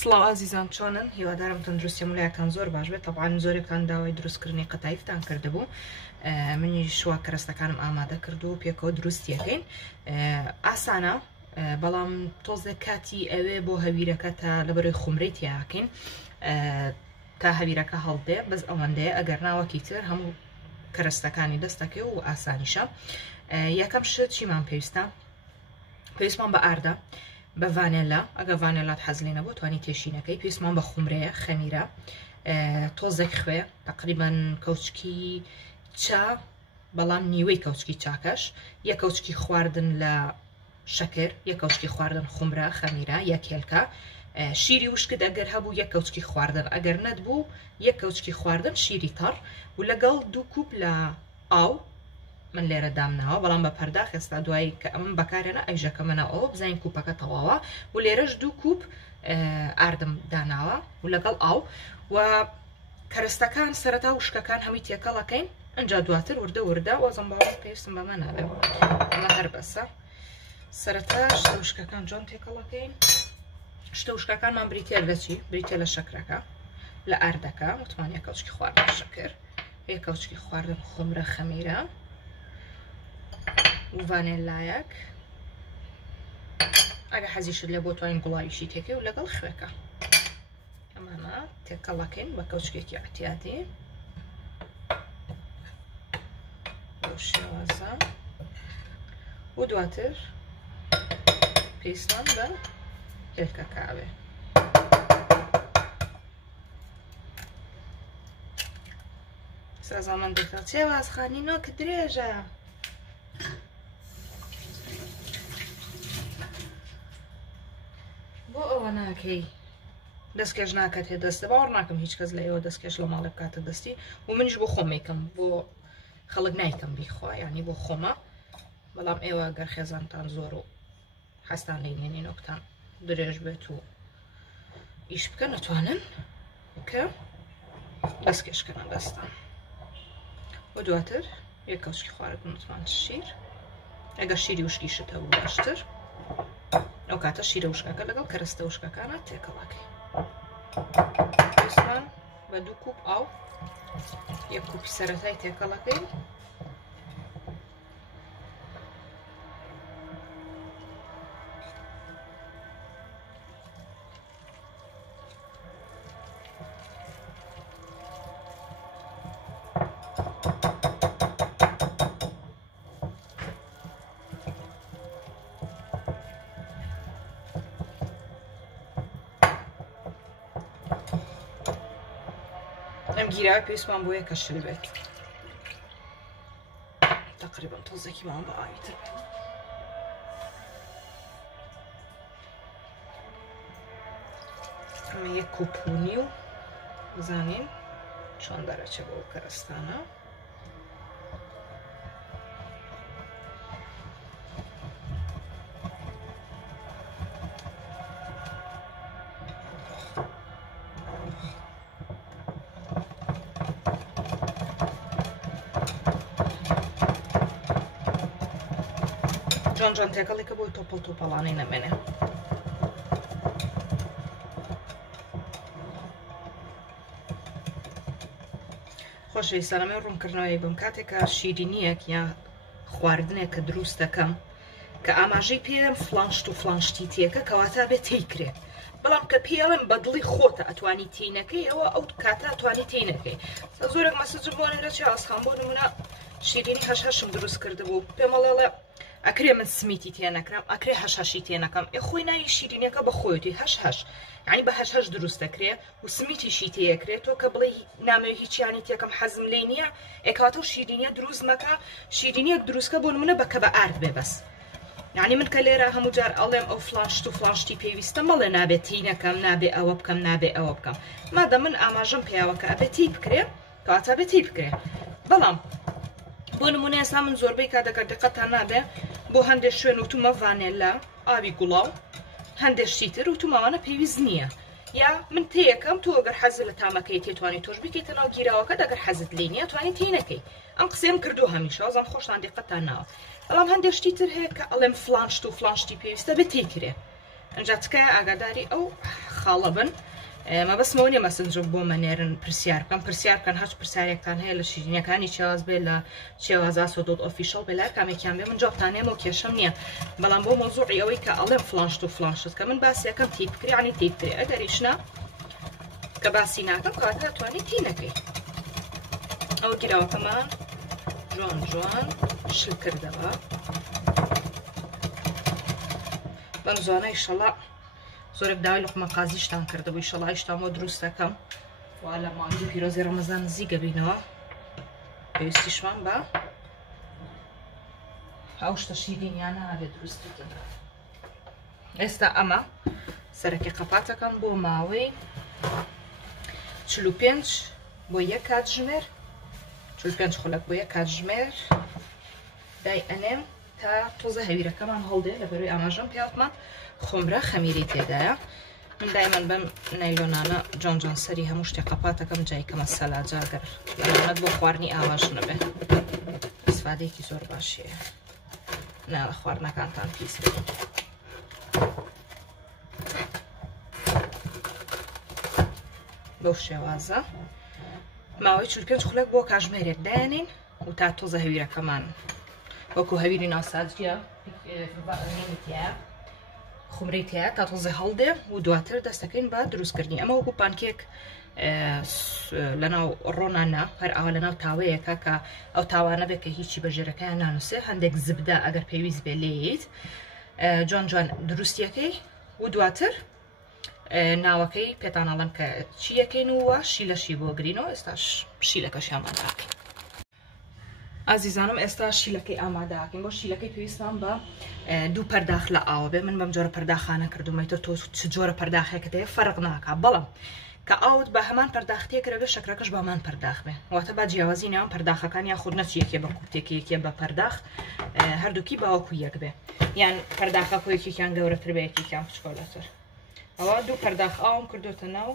سڵاو عزیزان چۆنن؟ هیوادارم تەندروستی مولایەکان زۆر باش بێت. طبعاً زۆرێکتان داوای دروستکردنی قەتایفتان کردبوو. منی شووا کەرەستەکانم ئامادە کردو و پێکەوە دروستیەکەین. ئاسانە بەڵام تۆزێک کاتی ئەوێ بۆ هەویرەکە تا لەبەرەوەی خومرەی تیاکەین تا هەویرەکە هەڵبێ بەس ئەوەندەیە ئەگەر ناوەکی تر هەموو کەرەستەکانی دەستەکەی و ئاسانیشە. یەکەم شت چیمان پێویستە؟ پێویستمان بە ئاردە، بە ڤانێلا، ئەگە ڤانێلات حەزلی نەبوو توانی تێشینەکەی، پێویستمان بە خومرەیە، خەمیرە، تۆزێک خوێ، تقریبان کەوچکی چا بەڵام نیوەی کەوچکی چاکەش، یەک کەوچکی خواردن لە شەکر، یەک کەوچکی خواردن خومرە، خەمیرە، یەک هێلکە، شیری وشکت ئەگەر هەبوو یەک کەوچکی خواردن، ئەگەر نەتبوو یەک کەوچکی خواردن شیری تەڕ و لەگەڵ 2 کوب لە ئاو من لێرە دامناوە بەڵام بە پەرداخ ئێستا دوایی کە ئەمە بەکارێنە ئەیژەکە منە ئەوە بزانین کوپەکە تەواوە و لێرەش 2 کوب ئاردم داناوە و لەگەڵ ئاو و کەرەستەکان سەرەتا وشکەکان هەمووی تێکەڵەکەین. ئەنجا دواتر وردە وردە وەزم باوەڕ پێویستم بەمە نابێ ئەمە هەر بەسە. سەرەتا شتە وشکەکان جۆن تێکەڵەکەین. شتە وشکەکانمان بریتێ لە چی؟ بریتێ لە شەکرەکە، لە ئاردەکە، متمانە کەوچکی خواردن شەکر، یەک کەوچکی خواردن خومرە، خەمیرە و ڤانێلایەک، ئەگە حەزیشت لێ بۆ توانین گوڵاویشی تێکەی و لەگەڵ خوێکە. ئەمانە تێکەڵەکەین بە کەوچکێکی ئەحتیاتی بەو شێوازە و دواتر پێویستمان بە هێلکەکە ئەوێ. سازامان دەکە چێوازخانینەوە کە درێژە. بۆ ئەوە ناکەی دەستکێش ناکات هێ دەستە باوەڕ ناکەم هیچ کەس لە ئێوە دەستکێش لە ماڵێ بکاتە دەستی و منیش بۆ خۆمێکم بۆ خەڵک نایکەم بیخوا ینی بۆ خۆمە، بەڵام ئێوە گەر خێزانتان زۆر و حەستان لێنێنین ئۆکتان درێژ بێت و ئیش بکە نەتوانن کە دەستکێشکەنە دەستان و دواتر یەک کەوچکی خواردن متمان شیر، ئەگەر شیری وشکی شتە و باشتر ئەو کاتە شیرە وشکەکە لەگەڵ کەرەستە وشکەکانە تێکەڵەکەی. پێویستمان بە 2 کوب ئاو، یەک کوپی سەرەتای تێکەڵەکەی، ئەم گیراوە پێویستمان بۆ یەکە شل بێت. تقریبا تۆزێکیمان بە ئاویتر. ئەمە یەک کوپ و نیو بزانین چۆن دەرەچێ بۆ کەرەستانە. جۆن تێکەڵێکە بۆی تۆپڵ تۆپەڵانەی نەمێنێ. خۆشەویستان ئەمە ڕوونکردنەوەی بم کاتێکە شیرینیەک یا خواردنێک کە دروست دەکەم کە ئاماژەی پێم فلانشت و فلانشتی تێکە کەواتە بێت تێیکرێت، بەڵام کە پێڵم بەدڵی خۆتە ئەتوانی تینەکەی ئەوە ئەو کاتە ئەتوانی تینەکەی. زۆرێک مەسەجم بۆ نێرە چی ئاسخان بۆ نمونە شیرینی هەشهەشم دروست کردبوو پێمەڵێڵێ ئەکرێ من سمیتی تێ نەکرام ئەکرێ هەشهەشی تێ نەکەم خۆی ناوی شیرینەکە بە خۆیەتی هەشهەش یعنی بە هەشهەش دروست دەکرێت و سمیتیشی تێیەکرێت تۆ کە بڵێ نامەوێت هیچیانی تێکەم حەزم لێ نییە ئێکاتە و شیرینیە دروست مەکە. شیرینیەک دروستکە بۆ نمونە بەکە بە ئارد بێ بەس، یعنی من کە لێرە هەموو جار ئەڵێم ئەو فلانشت و فلانشتی پێویستە مەڵێ نابێت تی نەکەم نابێ ئەوە بکەم نابێ ئەوە بکەم مادە من ئاماژەم پیاوەکە ئەبێ تی بکرێ کەواتە بێ تی بکرێ. بەڵام بۆ نمونە ئێستا من زۆربەی کاتەکە دقەتان نابێ بۆ هەندێک شوێن وتومە ڤانێلا ئاوی گوڵاو هەندێشتی تر وتومەوانە پێویست نییە، یا من تێیەکەم تۆ ئەگەر حەزت لە تامەکەی تێتوانی تۆش بکەیتە ناو گیراوەکە ئەگەر حەزت لێ نییە توانی تینەکەی. ئەم قسەم کردو هەمیشە ئەزان خۆشتان دقەتان ناوە. بەڵام هەندێشتی تر هەیە کە ئەڵێم فلانشت و فلانشتی پێویستە بێ تێیکرێ. ئەنجا تکایە ئاگاداری ئەو خاڵە بن ما بەسمەوە نیە مەسنجە بۆ مەنێرن پرسیار بکەم پرسیار بکەن هەچ پرسیارێکتان هەیە لە شیرینیەکانی شێواز بێ لە شێوازا سۆدۆت ئۆفیشەڵ بێ لای کامێکیان بێ من جوابتانێمە و کێشەم نییە بەڵام بۆ مۆزوعی ئەوەی کە ئەڵێم فلانشت و فلانشت کە من باسی یەکەم تیک بکری عنی تیک بکری ئەگەریشنا کە باسی ناکەم کاتە توانی تی نەکەی ئەو گیراوەکەمان جوان جوان شل کردەوە بەم زوانە ئیشەڵا زۆرێک داوای لقمە قازیشتان کردەوە ئیشەڵا ئیشتان بۆ دروست دەکەم وا لە مانگی پیرۆزی ڕەمەزان نزیکە بینەوە پێویستیشمان بە ئەو شتە شیرینیانە ئابێت دروست بکەن ئێستا ئەمە سەرەکی قەپاتەکەم بۆ ماوەی 45 بۆ یەک کاتژمێر 45 خولەک بۆ یەک کاتژمێر دای ئەنێم تا تۆزە هەویرەکەمان هەڵدێ لەبەروی ئاماژەم پیاوتمان خۆمرە خەمیری تێدایە من دایمەن بەم نایلۆنانە جۆن جۆن سەری هەموو شتێک قەپاتەکەم جایکەمە سەلاجە ئەگەر لەمانەت بۆ خواردنی ئاواژ نەبێ ئیسفادەیەکی زۆر باشەیە ناوە خواردنەکانتان پیس بێت بەو شێوازە ماوەی 45 خولەک بۆ کاتژمێرێک دایانین و تا تۆزە هەویرەکەمان وەکو هەویری ناوسادجیە خمرەی تایە تا تۆزە هەڵدێ و دواتر دەستەکەین بە دروستکردنی ئەمە وەکو پانکێک لەناو ڕۆنانە هەر ئەوە لەناو تاوەیەکە کە ئەو تاوانە بێت کە هیچی بەژێرەکەیان نانووسێ هەندێک زبدە ئەگەر پێویست بێ لێیت جوان جوان دروستیەکەی و دواتر ناوەکەی پێتانەڵم کە چیەکەین ووە شیلەشی بۆ گرینەوە ئێستاش شیلەکەشیامان داکەین ئازیزانم ئێستا شیلەکەی ئامادەکەین بۆ شیلەکەی پێویستمان بە دوو پەرداخ لە ئاوە بێ من بەم جۆرە پەرداخانە کردومەیتر تۆ چ جۆرە پەرداخێکت هەیە فەرق ناکات بەڵام کە ئاوت بە هەمان پەرداختەیەکرە بێ شەکرەکەش بە هەمان پەرداخ بێ واتە با جیاوازی نێوان پەرداخەکان یاخود نەچیەکێ بە کووتێکی یەکێ بە پەرداخ هەردووکی باوەکو یەک بێ یان پەرداخە خۆیەکیان گەورەتر بێ یەکێکیان بچکۆلەتر ئەوە دوو پەرداخ ئاوم کردوتە ناو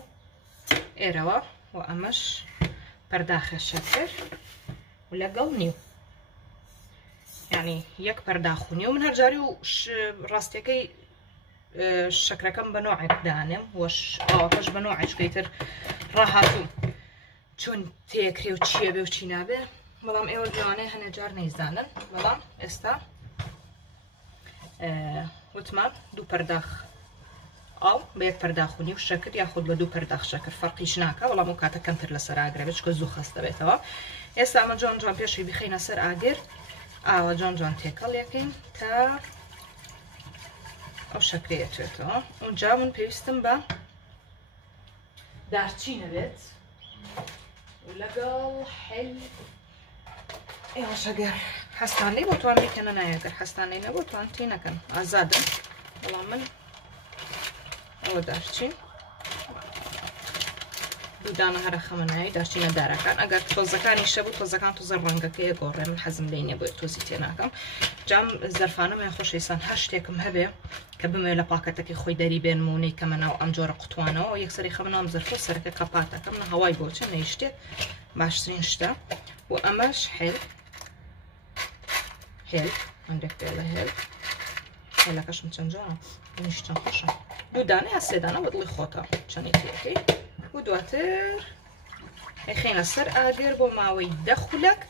ئێرەوە و ئەمەش پەرداخە شەکر و لەگەڵ نیو یعنی یەک پەرداخ و نیو من هەرجاری و ڕاستیەکەی شەکرەکەم بە نۆعێک دانێم وەش ئەوەکەش بە نۆعێکەی تر ڕاهاتوو چۆن تێکرێ و چیە بێ و چی نابێ بەڵام ئێوە لەوانەیە هەنێ جار نەیزانن بەڵام ئێستا وتمان دوو پەرداخ ئاو بە یەک پەرداخ و نیو شەکر یاخود بە دوو پەرداخ شەکر فەرقیش ناکە بەڵام و کاتە کەمتر لەسەر ئاگرێ چکە زوو خەستە بێتەوە ئێستا ئەمە جوان جوان پێشی بخەینە سەر ئاگر ئاوە جوان جوان تێکەڵ یەکەین تا ئەو شەکرەیە توێتەوە اونجا من پێویستم بە دارچینە بێت و لەگەڵ حل ئێوەش ئەگەر هەستان لێ بۆ توان بیکەنە نایەگەر هەستان لێ نەبوو توان تی نەکەن ئازادن بەڵام من ئەوە دارچین دوودانە هەرە خەمەنایی دارچینە دارەکان ئەگەر تۆزەکانی شەبوو تۆزەکان تۆزە ڕەنگەکەیە گۆڕێ من حەزم لێ نییە بۆ تۆزی تێ ناکەم جام زەرفانەمە خۆشەویستان هەر شتێکم هەبێ کە بمێ لە پاکەتەکەی خۆی دەری بێن و نەیکەمە ناو ئەم جۆرە قوتوانەوە و یەکسەری خەمەناوم زەرفۆ سەرەکە قەپاتەکەم نە هەوای بۆچە نەی شتێک باشترین شتە و ئەمەش هێل هەندێک پێ لە هێلەکەشم چەند جوانە نیش چەند خۆشە دوودانە یا سێدانە بە دڵی خۆتە چەندی تێکەی و دواتر خێنە سەر ئاگر بۆ ماوەی 10 خولەک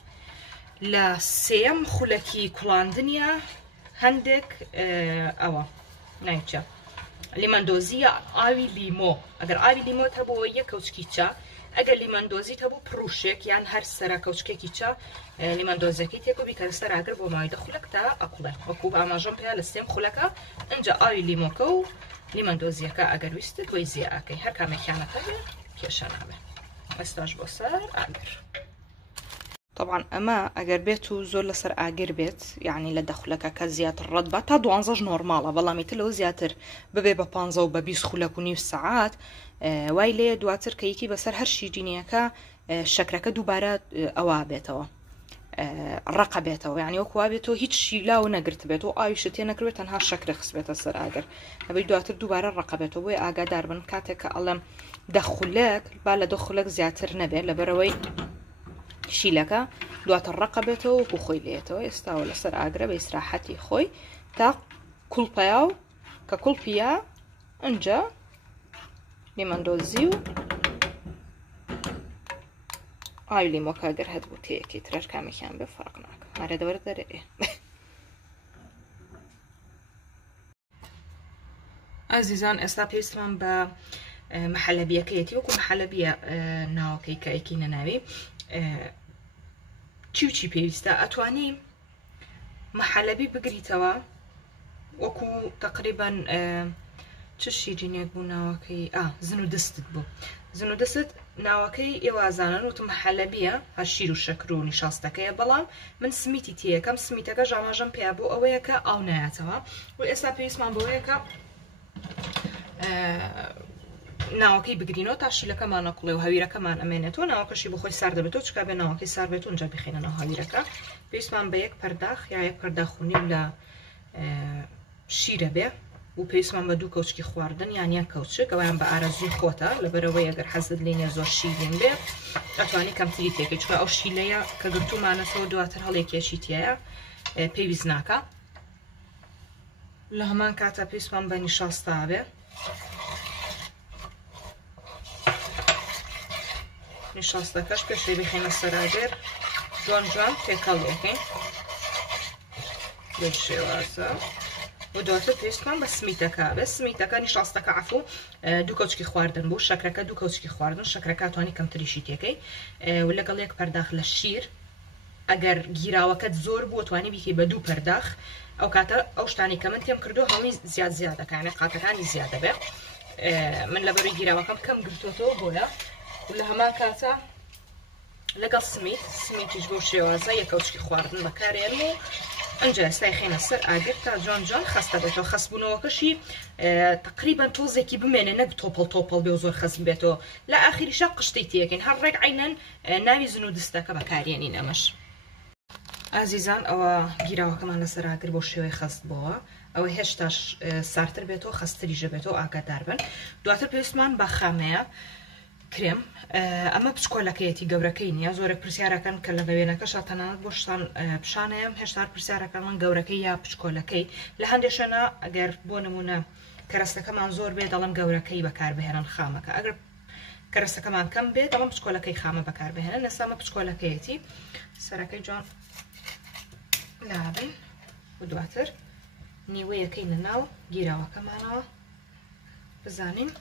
لە سێەم خولەکی کوڵاندنیە هەندێک ئەوە نایچە لیمەندۆزیە ئاوی لیمۆ ئەگەر ئاوی لیمۆت هەبووە یەک کەوچکی چا ئەگەر لیمەندۆزیت هەبوو پرۆشێک یان هەر سەرە کەوچکێکی چا لیمەندۆزیەکەی تێکۆ بیکە لەسەر ئاگر بۆ ماوەی 10 خولەک تا ئەقوڵێ وەکو ئاماژەم پێیا لە سێم خولەکە ئەنجا ئاوی لیمۆکە و لیمەندۆزیەکە ئەگەر ویستت وەی زیاکەی هەر کامێکیانەکە بێ کێشە نابێ ئێستاش بۆ سەر ئاگر طبعا ئەمە ئەگەر بێت و زۆر لەسەر ئاگر بێت یعنی لە 10 خولەکە کە زیاتر ڕەت بە تا 12 نۆرماڵە بەڵامی تر لەو زیاتر ببێ بە 15 و بە 20 خولەک و نیو سەعات وای لێ دواتر کە یەکی بەسەر هەر شیرینیەکە شەکرەکە دووبارە ئەوە بێتەوە ڕقە بێتەوە یعنی وەکوا بێتەوە هیچ شیلا و نەگرت بێت و ئاویشت تێ نەکرێت تەنها شەکرە خستبێتە سەر ئاگر ئەوەی دواتر دووبارە ڕقە بێتەوە بۆی ئاگادار بن کاتێک کە ئەڵێم 10 خولەک با لە 2 خولەک زیاتر نەبێت لەبەرەوەی شیلەکە دواتر ڕقە بێتەوە وەکو خۆی لێتەوە ئێستاوە لەسەر ئاگرە بە ئیسراحەتی خۆی تا کوڵپەیا و کە کوڵپیا ئەنجا لیمۆندۆزی و ئاوی لیمۆکە ئەگەر هەبوو تێیەکی ترەر کامێکیان بێ فەرق ناکە مارە دەوەرە دەرێ ئازیزان ئێستا پێویستمان بە مەحەلەبیەکەیەتی وەکو مەحەلەبیە ناوەکەی کە ئەیکینە ناوی چی پێویستە ئەتوانی مەحەلەبی بگریتەوە وەکو تقریبا چ شیرینێک بوو ناوەکەی زن و دەستت بوو زن و دەست ناوەکەی ئێوازانن وتم مەحەلەبیە هە شیر و شەکر و نیشاستەکەیە بەڵام من سمیتی تێیەکەم سمیتەکە ژاماژەم پێیا بوو ئەوەیە کە ئاو نایەتەوە و ئێستا پێویستمان بەوەیە کە ناوەکەی بگرینەوە تا شیلەکەمان نەقڵێ و هەویرەکەمان ئەمێنێتەوە ناوەکەشی بخۆی سار دەبێتەوە چکا بێ ناوەکەی سار بێت و اونجا بخێنەوە هەویرەکە پێویستمان بە یەک پەرداخ یا یەک پەرداخ و نیم لە شیرە بێ و پێویستمان بە دوو کەوچکی خواردن یان یان کەوچک ئەویان بە ئارەزوی خۆتە لەبەرەوەی ئەگەر حەزت لێنێ زۆر شیرین بێ ئەتوانی کەمتری تێکەی چکە ئەو شیلەیە کە گرتومانەتەوە دواتر هەڵێکێشی تایە پێویست ناکە لە هەمان کاتە پێویستمان بە نیشاستا بێ نیشاستەکەش پێشەی بخێنە سەراگەر جوان جوان تێکەڵ دەکەین بێ شێوازە و دواتر پێویستمان بە سمیتەکە بێ سمیتەکە نیشاستەکە عەفوو دوو کەوچکی خواردن بوو شەکرەکە دوو کەوچکی خواردن شەکرەکە توانی کەمتریشی تێکەی و لەگەڵ یەک پەرداخ لە شیر ئەگەر گیراوەکەت زۆر بوو توانی بیکەی بە دوو پەرداخ ئەو کاتە ئەو شتانی کە من تێم کردو هەڵی زیاد دەکانێت قاتەکانی زیادە بێ من لەبەروی گیراوەکەم کەم گرتوتەوە بۆیە و لە هەمان کاتە لەگەڵ سمیتیش بۆ شێوازە یەک کەوچکی خواردن بەکارێن و ئەنجا ئێستا خێنە سەر ئاگر تا جوان جوان خەستە بێتەوە خەستبوونەوەکەشی تقریبا تۆزێکی بمێنێ نەک تۆپڵ بێ و زۆر خەست بێتەوە لە ئاخریشە قشتی تێکەین هەر ڕێک عینەن ناوی زن و دستەکە بەکارێنین ئەمەش ئازیزان ئەوە گیراوەکەمان لەسەر ئاگر بۆ شێوەی خەست بووە ئەوە هێشتا سارتر بێتەوە خەستریژە بێتەوە ئاگادار بن دواتر پێویستمان بە خامەیە کرێم ئەمە پچکۆلەکەیەتی گەورەکەی نییە زۆرێک پرسیارەکەن کە لە بەوێنەکەشە تەنانەت بۆ شتان پیشانەیەم هێشتا پرسیارەکەمان گەورەکەی یا پچکۆلەکەی لە هەندێک شوێنە ئەگەر بۆ نمونە کەرەستەکەمان زۆر بێ دەڵم گەورەکەی بەکاربهێنن خامەکە ئەگەر کەرەستەکەمان کەم بێت دەڵم پچکۆلەکەی خامە بەکاربهێنن ئێستا ئەمە پچکۆلەکەیەتی سەرەکەی جوان لابن و دواتر نیوەیەکەی لەناو گیراوەکەمانەوە بزانین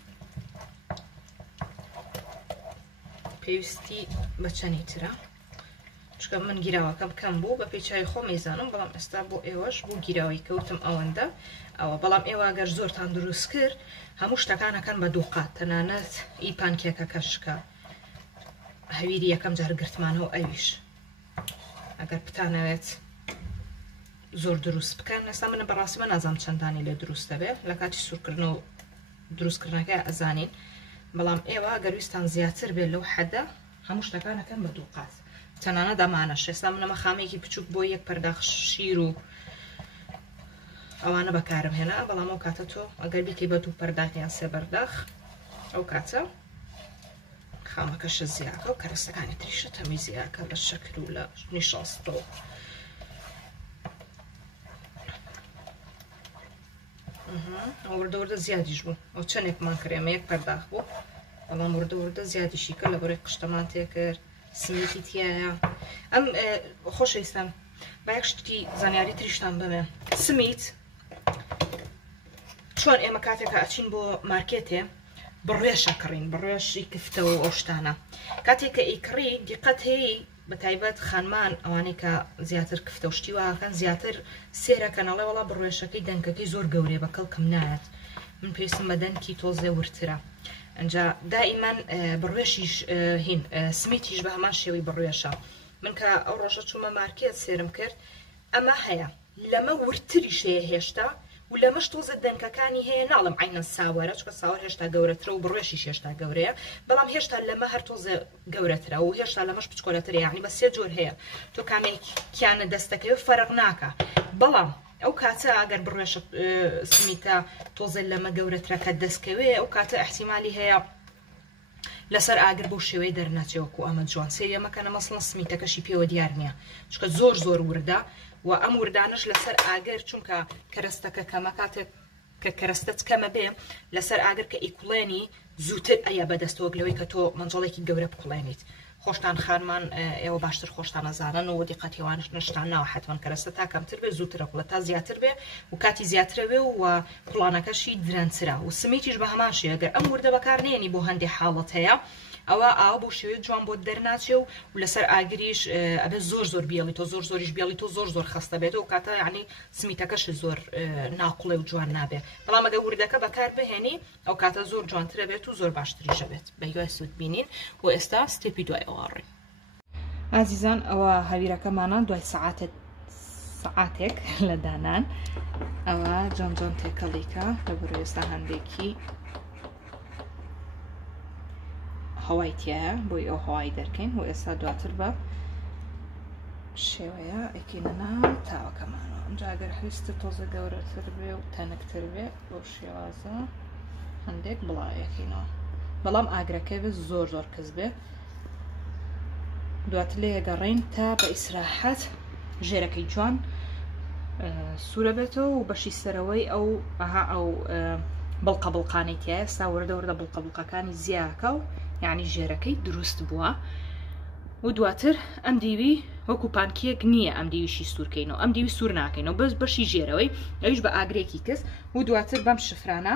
پێویستی بە چەنی ترە چکە من گیراوەکەم کەم بوو بە پێچای خۆ مەیزانم بەڵام ئێستا بۆ ئێوەش بوو گیراوی کەوتم ئەوەندە ئەوە بەڵام ئێوە گەر زۆرتان دروست کرد هەموو شتەکانەکەن بە دووقات تەنانەت ئی پانکێکەکە شکە هەویری یەکەم جار گرتمانەوە ئەویش ئەگەر بتانەوێت زۆر دروست بکەن ئێستا منە بەڕاستی من نازانم چەندانی لێ دروستە بێ لە کاتی سوورکردن و دروستکردنەکە ئەزانین بەڵام ئێوە گەرویستان زیاتر بێت لەو حەدە هەموو شتەکانەکەن بە دووقات تەنانە دەمانەش ئێستا منەمە خامێکی بچووک بۆ یەک پەرداخ شیر و ئەوانە بەکارم هێنا بەڵام ئەو کاتە تۆ ئەگەر بیکەی بە دوو پەرداخ یان سێ بەرداخ ئەو کاتە خامەکەشە زیاکە و کەرەستەکانی تریشە تەمی زیاکە لە شەکر و لە نیشاستەوە وردە زیادیش بوو ئەو چەندێکمان کرێمە یەک پەرداخ بوو بەڵام وردە زیادیشی کە لە بەڕێ قشتەمان تێکرد سمیتی تایە ئەم خۆشەویستان با یەک شتی زانیاری تریشتان بمێ سمیت چۆن ئێمە کاتێکە ئەچین بۆ مارکێتێ بڕێشە کڕین بڕێشی کفتەوە ئەو شتانە کاتێککە ئیکڕی دیقەت هەیە بە تایبەت خانمان ئەوانەی کە زیاتر کفتە و شتی واکەن زیاتر سێرەکەنەڵێ وڵا بڕێشەکەی دەنگەکەی زۆر گەورێ بە کەڵکم نایەت من پێویستم بە دەنکی تۆزێ ورترە ئەنجا دائیمان بڕێشیش هین سمیتیش بە هەمان شێوەی بڕێشە من کە ئەو ڕۆژە چوومە مارکێت سێرم کرد ئەمە هەیە لەمە ورتریش هەیە هێشتا و لەمەش تۆزە دەنکەکانی هەیە ناڵم عینەن ساوەرە چکە ساوەر هێشتا گەورەترە و بڕێشیش هێشتا گەورەیە بەڵام هێشتا لەمە هەر تۆزە گەورەترە و هێشتا لەمەش بچکۆلەترە یعنی بە سێ جۆر هەیە تۆ کامێکیانە دەستەکەوێ فەرق ناکە بەڵام ئەو کاتە ئەگەر بڕێشە سمیتە تۆزە لەمە گەورەترەکە دەستکەوێ ئەو کاتە احتیمالی هەیە لەسەر ئاگر بۆ شێوەی دەرناچێوەکو ئەمە جوان سێریەمەکەنە مەسڵەن سمیتەکەشی پێوە دیار نییە چکە زۆر وردە و ئەم وردانش لەسەر ئاگر چونکە کەرەستەکە کەمە کاتێک کە کەرەستەت کەمە بێ لەسەر ئاگر کە ئیکوڵێنی زووتر ئەیە بەدەستەوە لەوەی کە تۆ مەنجەڵێکی گەورە بکوڵێنیت خۆشتان خانمان ئێوە باشتر خۆشتان نەزانن و دیقەتیوانش نشتان ناوە حتمەن کەرەستە تا کەمتر بێ زووترە کوڵە تا زیاتر بێ و کاتی زیاترەوێ و کوڵانەکەشی درەنچرا و سمیتیش بە هەماشی ئەگەر ئەم وردە بەکارنێنی بۆ هەندێک حاڵەت هەیە ئەوە ئاوا بۆ شێوەیە جوان بۆ دەرناچێ و لەسەر ئاگریش ئەبێ زۆر بیڵی تۆ زۆریش بیڵی تۆ زۆر خستە بێت و کاتە یعنی سمیتەکەش زۆر ناقوڵێ و جوان نابێت بەڵام ئەگە وردەکە بەکار بهێنی ئەو کاتە زۆر جوانترە بێت و زۆر باشتریشە بێت بە هیوای سوود بینین و ئێستا ستێپی دوای ئەوەڕێ ئازیزان ئەوە هەویرەکەمانە دوای سەعاتێک لە دانان ئەوە جۆن تێکەڵیکە لەبەرۆ ئێستا هەندێکی هەوای تایە بۆی ئەو هەوای دەرکەین و ئێستا دواتر بە شێوەیە ئەکینەنا تاوەکەمانەوە ئەمجا ئەگەر هەویستە تۆزە گەورەتر بێ و تەنکتر بێ بۆ شێوازە هەندێک بڵایەکەینەوە بەڵام ئاگرەکەی بێ زۆر کەس بێ دواتر لێ ئەگەڕێین تا بە ئیسراحەت ژێرەکەی جوان سوورە بێتەوە و بەشی سەرەوەی ئەو بڵقەکانی تایە ئێستا وردە بڵقەکانی زیاکە و یعنی ژێرەکەی دروست بووە و دواتر ئەم دیوی وەکو پانکێک نییە ئەم دیویشی سوورکەینەوە ئەم دیوی سوور ناکەینەوە بەس بەشی ژێرەوەی ئەویش بە ئاگرێکی کەس و دواتر بەم شفرانە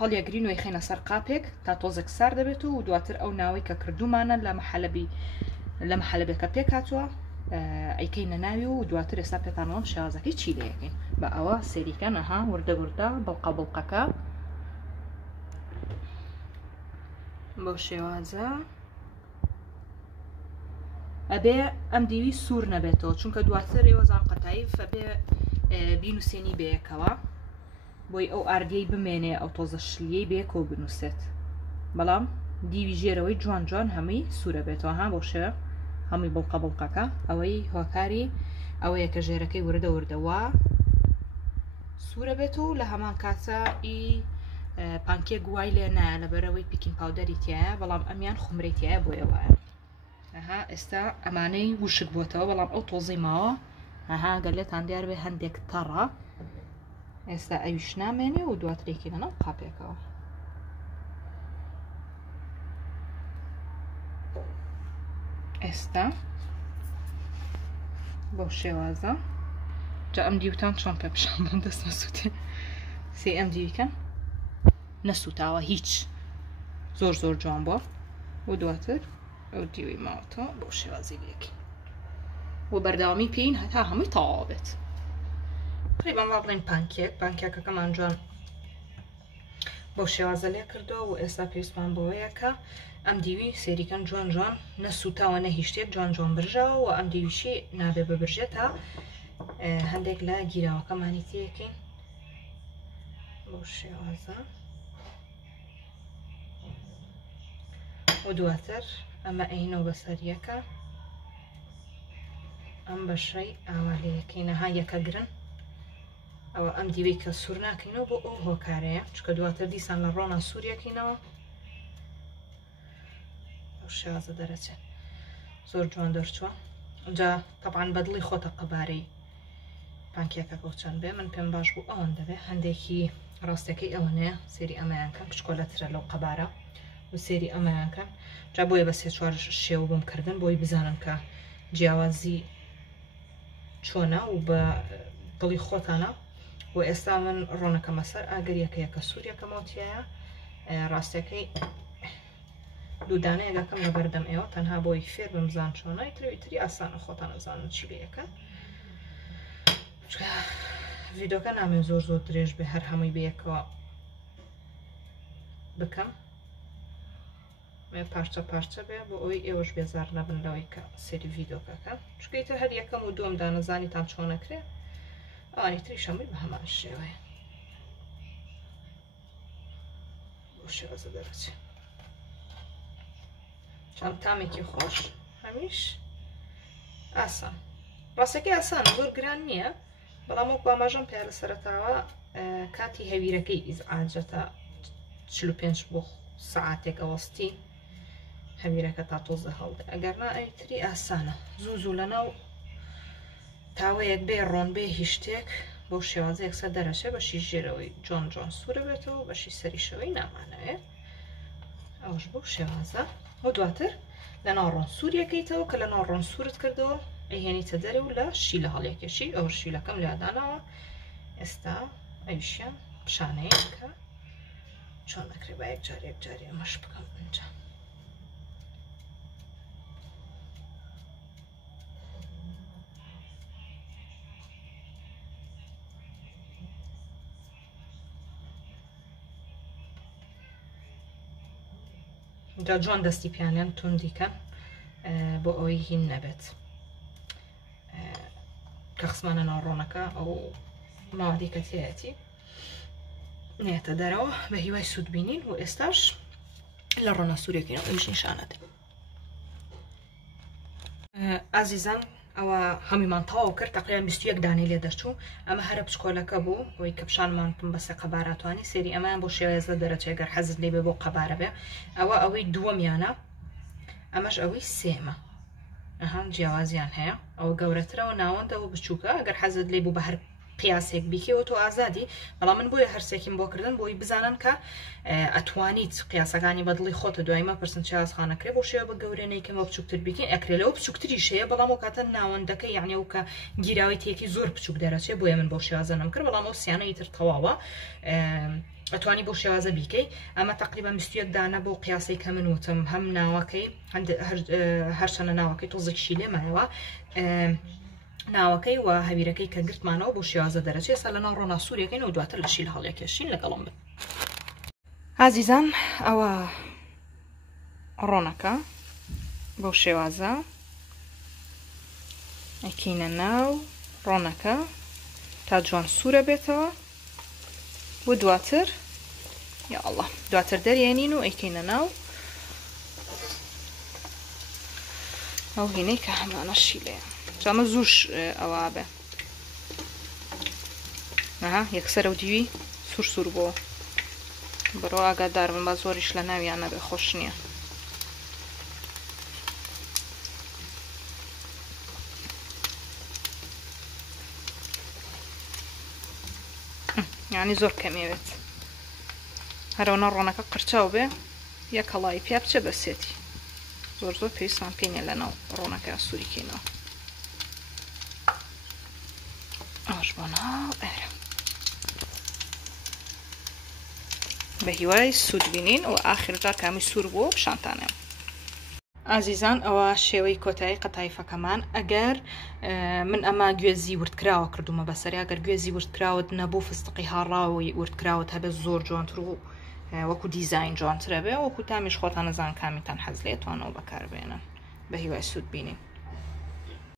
هەڵیەگرینەوەی خێنە سەر قاپێک تا تۆزێک سار دەبێت و دواتر ئەو ناوی کە کردومانە لە مەحەلەبێکە پێک هاتووە ئەیکەینە ناوی و دواتر ئێستا پێتانەوەم شێوازەکەی چی لەیەکەین بە ئەوە سێریکە نەها وردە بڵقەکە بۆ شێوازە ئەبێ ئەم دیوی سوور نەبێتەوە چونکە دواتر ئێوەزان قەتایف ئەبێ بینوسێنی بەیەکەوە بۆی ئەو ئاردیەی بمێنێ ئەو تۆزە شلیەی بەیەکەوە بنووسێت بەڵام دیوی ژێرەوەی جوان هەمووی سوورە بێتەوە ها بۆ شێوە هەمووی بڵقەکە ئەوەی هۆکاری ئەوەیە کە ژێرەکەی وردەوە سوورە بێت و لە هەمان کاتە ئی پانکێک گوای لێ نایە لەبەرەوەی پیکین پاودەری تایە بەڵام ئەمیان خومرەی تایە بۆ ئێوەیە ئەها ئێستا ئەمانەی وشک بووتەوە بەڵام ئەو تۆزی ماوە ئەها گەلێتان دیار بێ هەندێک تەڕە ئێستا ئەویش نامێنێ و دواترێکی لەناو قاپێکەوە ئێستا بۆ شێوازە جا ئەم دیوتان چۆن پێ پیشاندن دەست نەسووتێ سێ ئەم دیویکەن نەسووتاوە هیچ زۆر جوان بووە و دواتر ئەو دیوی ماوەتەوە بۆ شێوازی لەکەین و بەرداوامی پێین هەتا هەمووی تەواو بێت قریبان وا بڵێن پانکێکەکەمان جوان بۆ شێوازە لێ کردەوە و ئێستا پێویستمان بۆیە کە ئەم دیوی سێریکەن جوان نەسووتاوە نە هیچ شتێک جوان برژاوە و ئەم دیویشی نابێ ببرژێت تا هەندێک لە گیراوەکەمانی تێکەین بۆ شێوازە و دواتر ئەمە ئەینەوە بەسەریەکە ئەم بەشەی ئاوالەیەکەینەها یەکە گرن ئەوە ئەم دیوەی کە سوور ناکەینەوە بۆ ئەو هۆکارەیە چکە دواتر دیسان لە ڕۆنا سووریەکەینەوە ئەو شێوازە دەرەچێت زۆر جوان دەرچووە ئەجا تەبعاً بەدڵی خۆتە قەبارەی پانکێکە بۆ چەند بێ من پێم باش بوو ئەوەن دەبێ هەندێکی ڕاستەکەی ئەوەنەیە سێری ئەمەیانکەن کشکۆلەترە لەو قەبارە و سێری ئەمەیانکەن جا بۆیە بە سێ چوار شێوە بووم کردن بۆی بزانم کە جیاوازی چۆنە و بە دڵی خۆتانە و ئێستا من ڕۆنەکەمە سەر ئاگریەکە یەکە سووریەکەمەوتیایە ڕاستەکەی دوودانەیەگەکەم لە بەردەم ئێوە تەنها بۆی فێر بمزان چۆنای تری ئاسانە خۆتان نەزانن چی بەیەکە ڤیدۆکە نامێ زۆر درێژ بێ هەر هەمووی بەیەکەوە بکەم پارچە بێ بۆ ئەوی ئێوەش بێزار نەبن لەوەی کە سێری ڤیدۆکەکە چکەیتە هەر یەکەم و دووەم دانەزانیتان چۆنەکرێ ئەوانی تری شەمووی بە هەمان شێوەیە بۆ شێوازە دەرەچێت چەند تامێکی خۆش هەمیش ئاسان ڕاستەکەی ئاسانە زۆر گران نییە بەڵام وەکو ئاماژەم پێ لە سەرەتاوە کاتی هەویرەکەی ئیزعاجەتە 45 بۆ سەعاتێک ئەوەستی هەویرەکە تا تۆزە هەڵدە ئەگەرنا ئەوی تری ئاسانە زوو لەناو تاوەیەک بێ ڕۆن بێ هیچ شتێک بۆ شێوازە یەکسەر دەرەچێت بەشی ژێرەوەی جۆن سوورە بێتەوە بەشی سەریشەوەی نامانەوێت ئەوش بۆ شێوازە و دواتر لە ناو ڕۆن سووریەکەیتەوە کە لە ناو ڕۆن سوورت کردەوە ئەیهێنیتە دەرێ و لە شیلە هەڵێکێشی ئەوە شیلەکەم لادانەوە ئێستا ئەویشیان پیشانەیە کە چۆن نەکرێ با یەک جاری ئەمەش بکەم ئەنجا جا جوان دەستی پیانیان تون دیکەن بۆ ئەوەی هین نەبێت کە خسمانە ناو ڕۆنەکە ئەو ماوەی کە تێەتی نێتە دەرەوە بە هیوای سوود بینین و ئێستاش لە ڕۆنە سوورێکین ئەویش نیشانەدەن ئازیزان ئەوە هەمیمان تەواو کرد تقریبا 21 دانەی لێ دەرچوو ئەمە هەرە پچکۆلەکە بوو ئەوەی کە پیشانمان بەسە قەبارەتوانی سێری ئەمەیان بۆ شێوەیەزە دەرەچێت گەر حەزت لێ بێ بۆ قەبارە بێ ئەوەی دووەمیانە ئەمەش ئەوەی سێمە جیاوازیان هەیە ئەوە گەورەترەوە ناوەندەوە بچووکە ئەگەر حەزت لێ بوو بە هەر قیاسێک بیکەوە تۆ ئازادی بەڵام من بۆیە هەرسێکیم بۆ کردن بۆی بزانن کە ئەتوانیت قیاسەکانی بەدڵی خۆتە دوایمە پرسن چازخانەکرێ بۆ شێوە بە گەورێنەیەکەمە بچووکتر بیکەین ئەکرێلەوە بچووکتریش هەیە بەڵام و کاتە ناوەندەکە یعنی ئەو کە گیراوەیەکی زۆر بچووک دەرەچێت بۆیە من بۆ شێوازە نەمکرد بەڵام ئەو سیانەی تر تەواوە ئەتوانی بۆ شێوازە بیکەی ئەمە تقریبا 21 دانە بۆ قیاسی کە من وتم هەم ناوەکەی هەرچەنە ناوەکەی تۆزێکشی لێمایەوە ناوەکەی و هەویرەکەی کە گرتمانەوە بۆ شێوازە دەرەچێت ئێستا لە ناو ڕۆنە سوورێکین و دواتر لە شیل هەڵێکێشین لەگەڵم بن ئازیزان ئەوە ڕۆنەکە بۆ شێوازە ئەکەینە ناو ڕۆنەکە تا جوان سوورە بێتەوە و دواتر یا الله دواتر دەرێنین و ئەیکەینە ناو ئەو هینەی کە هەمانە شیلەیە جامە زووش ئەوە بێ یەکسەر ئەو دیوی سوور بۆ بڕۆ ئاگادار بن بە زۆریش لە ناویان نەبێ خۆش نییە یعنی زۆر کەمێوێت هەرەوەنە ڕۆنەکە قرچاو بێ یەک هەڵایی پیا بچێ بەسێتی زۆر پێویستمان پێینە لە ناو ڕۆنەکە سووریکەینەوە ئەوش بۆ ناو ئێرە بە هیوای سوود بینین و ئاخرجار کامی سوور بۆ پیشانتانێ ئازیزان ئەوە شێوەی کۆتایی قەتایفەکەمان ئەگەر من ئەمە گوێزی وردکراوە کردومە بەسەری ئەگەر گوێزی وردکراوت نەبوو فستقی هاڕاوی وردکراوت هەبێت زۆر جوانتر و وەکو دیزاین جوانترە بێ وەکو تامیش خۆتان نەزان کامیتان حەز لێتوانەوە بەکاربێنن بە هیوای سوود بینین